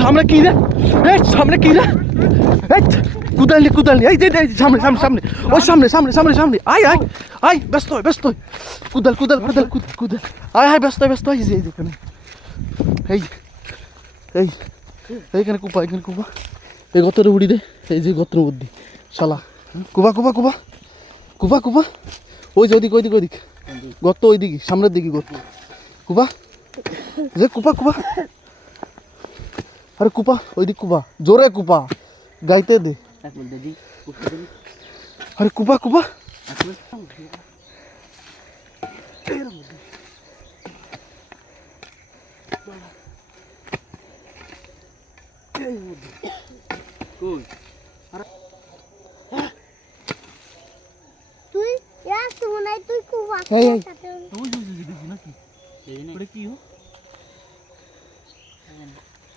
সামনে কি রে? সামনে কি রে? কুদালি কুদালি এই সামনে সামনে সামনে। ওই সামনে সামনে সামনে সামনে। আয় আয় আয়, ব্যস্ত হয় ব্যস্ত হয় কুদাল কুদাল কুদাল, কুদ, কুদাল। আয় আয়, ব্যস্ত হয় ব্যস্ত হয় এই যে, এই এই এই, এইখানে কুপা এখানে কুপা। এই গতরে উড়ি দে। এই যে গত্র বুদ্ধি শালা। কুবা কুবা কুবা কুবা কুবা। ওই যে ওইদিক ওইদিক ওইদিক। গর্ত ওইদিকে, সামনের দিকে গর্ত। কুবা, যে কুপা কুপা। আরে কুপা, ওইদিক কুপা। জোরে কুপা। গাইতে দে। আরে কুপা কুপা। তুই ইয়াস তুমি নাই তুই খুব এই, এই। ওটা কি হো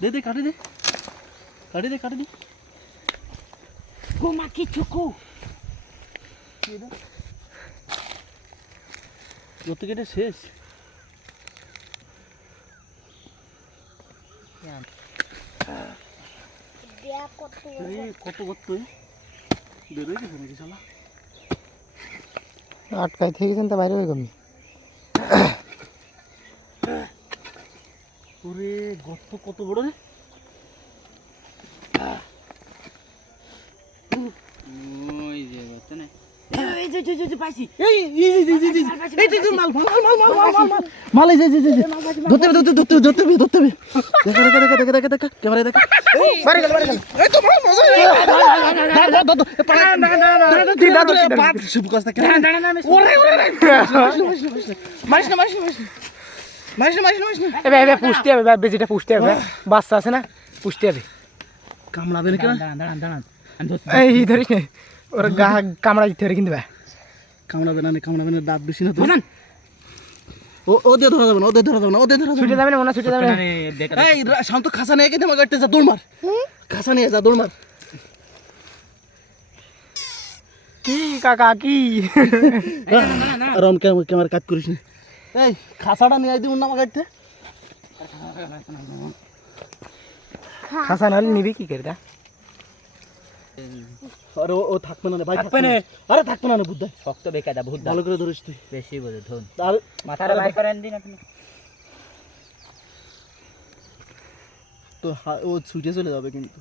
দে দে কাটে দে। কাটে দে কাটে দে। গোমা কু তোর থেকে এটা শেষ। কত কত বেরোয় গেছে নাকি শালা? আটকাই থেকে কিন্তু বাইরে হয়ে গমি ওরে গর্ত কত বড় রে এই যে যে যে পাইছি এই এই এই এই এই এই এই মাল মাল মাল মাল মাল মাল মাল মাল এই যে এই এই ধরতে হবে ধরতে ধরতে ধরতে ধরতে দেখা দেখা দেখা দেখা দেখা দেখা ক্যামেরা দেখা বাড়ি গেল বাড়ি গেল এবে এবে পুষতে হবে বেজিটা পুষতে হবে বাচ্চা আছে না পুষতে হবে কামড়াবে না এই ধরিস না ওর গা কামড়া দিতে হবে কিন্তু ভাই কামড়াবে না কামড়াবে না দাঁত বেশি না তো। ও ও দিয়ে ধরা যাবে না ও দিয়ে ধরা যাবে না ও দিয়ে ধরা যাবে যাবে না মনে ছুটে যাবে। না এই শান্ত খাসা নিয়ে গেছে আমার গাড়িতে যা দৌড় মার। খাসা নিয়ে যা দৌড় মার। কি কাকা কি? আর অন ক্যামেরা ক্যামেরা কাজ করিস না? এই খাসাটা নিয়ে আই দিউন না আমার গাড়িতে হাসান হলে নিবি কি করে আরে ও ও থাকবে না রে ভাই থাকবে না। আরে থাকবে না রে শক্ত বেকাদা বহুত ভালো করে ধরিস তুই। বেশি বোঝে ধন। আর মাথাটা বাইর করেন দিন আপনি তো ও ছুটে চলে যাবে কিন্তু।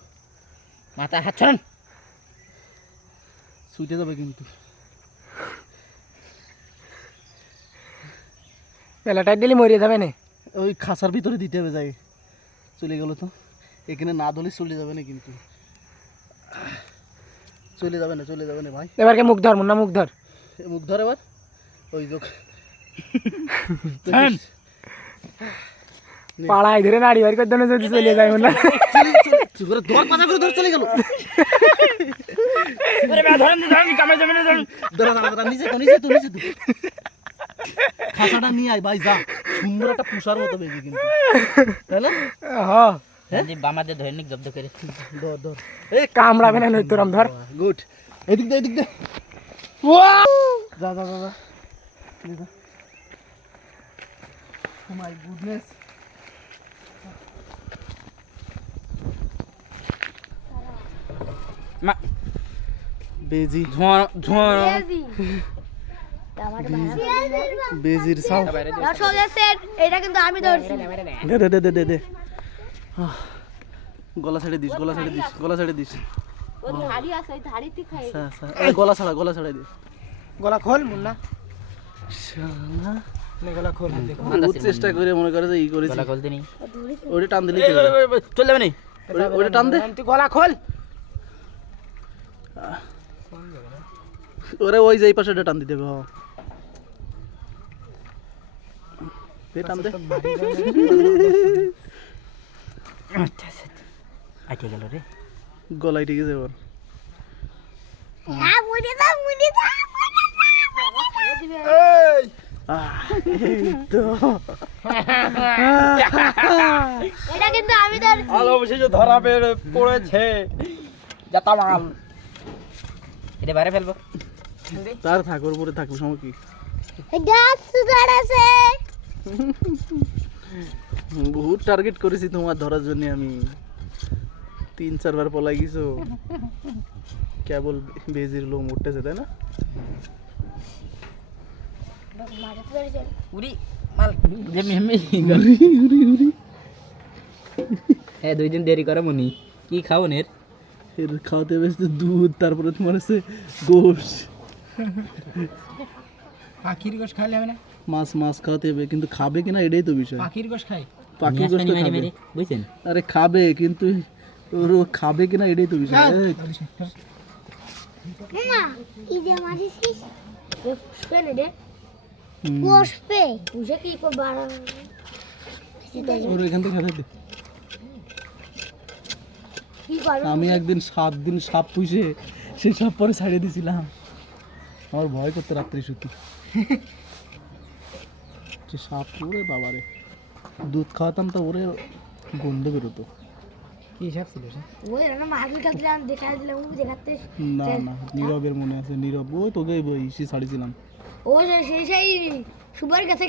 মাথা হাত ছড়ান। ছুটে যাবে কিন্তু। দিলে মরিয়ে যাবে না। ওই খাসার ভিতরে দিতে হবে যাই। চলে গেল তো। এখানে না ধরলে চলে যাবে না কিন্তু। চলে যাবে না চলে যাবে না ভাই। এবারকে মুখ ধর মুন্না মুখ ধর। মুখ ধর এবার। ওই যোগ পাড়ায় ধরে নাড়ি বাড়ি করে দেন যদি চলে যায় মুন্না। ধর পাতা করে ধর চলে গেল। খাসাটা নিয়ে আয় ভাই যা। সুন্দর একটা পুষার মতো বেবি কিন্তু। তাই না? হ্যাঁ। ধরে নিক জব্দ করে। ধর ধর। কামড়াবে না নই তোরম ধর। গুড। এদিক দে এদিক দে। যা যা যা যা। নে যা। ও মাই গুডনেস মা। বেজি। ধোঁয়া ধোঁয়া। বেজি। বেজির সাউ এটা কিন্তু আমি ধরছি। দে দে দে দে দে। গলা ছেড়ে দিস গলা ছেড়ে দিস গলা ছেড়ে দিস আচ্ছা, আচ্ছা। গলা ছাড়া গলা ছাড়া দে গলা খোল মুন্না গলা খোল চেষ্টা করে মনে করে যে ই করেছি গলা খুলতে নি ওটা টান দিলি চলে যাবে ওটা টান দে তুই গলা খোল ওরে ওই যে এই পাশে টান দিতে হবে দে আচ্ছা আচ্ছা। আটে গেল রে। গলায় ঢেকে যাব। হ্যাঁ, এটা কিন্তু আমি পড়েছে। যাতা মাল। তার ঠাকুর উপরে থাকব সময় কি? গাছ আছে। বহুত টার্গেট করেছি তোমার ধরার জন্য আমি। তিন চারবার পলাই গেছো। কেবল বেজির লোম উঠতেছে তাই না? উড়ি মাল। হ্যাঁ দুই দিন দেরি করে মনি। কি খাও নের? এর খাওয়াতে বেশি দুধ তারপরে তোমার হচ্ছে গোশ। পাখির গোশ খাইলে হবে না? মাছ মাছ খাওয়াতে হবে কিন্তু খাবে কিনা এটাই তো বিষয়। পাখির গোশ খাই পাখি গোশ তো খাবে। বুঝছেন? আরে খাবে কিন্তু ওর খাবে কিনা এটাই তো বিষয়। নে রে হুম, পুষ্পে পুষে কি কো বাড়া ওর এখান থেকে খাবে কি আমি একদিন সাত দিন সাপ পুষে সেই সাপ পরে ছাড়িয়ে দিয়েছিলাম আমার ভয় করতে রাত্রি শুতি সে সাপ ওরে বাবারে। দুধ খাওয়াতাম তো ওরে গন্ধ বেরোতো। কি হিসাব ছিল ওই না মাগি কাল দেখা দিলাম ও দেখাতে না না নীরবের মনে আছে নীরব। ওই তোকে ওই সে ছাড়িয়েছিলাম ও সেই সেই সুপার গাছে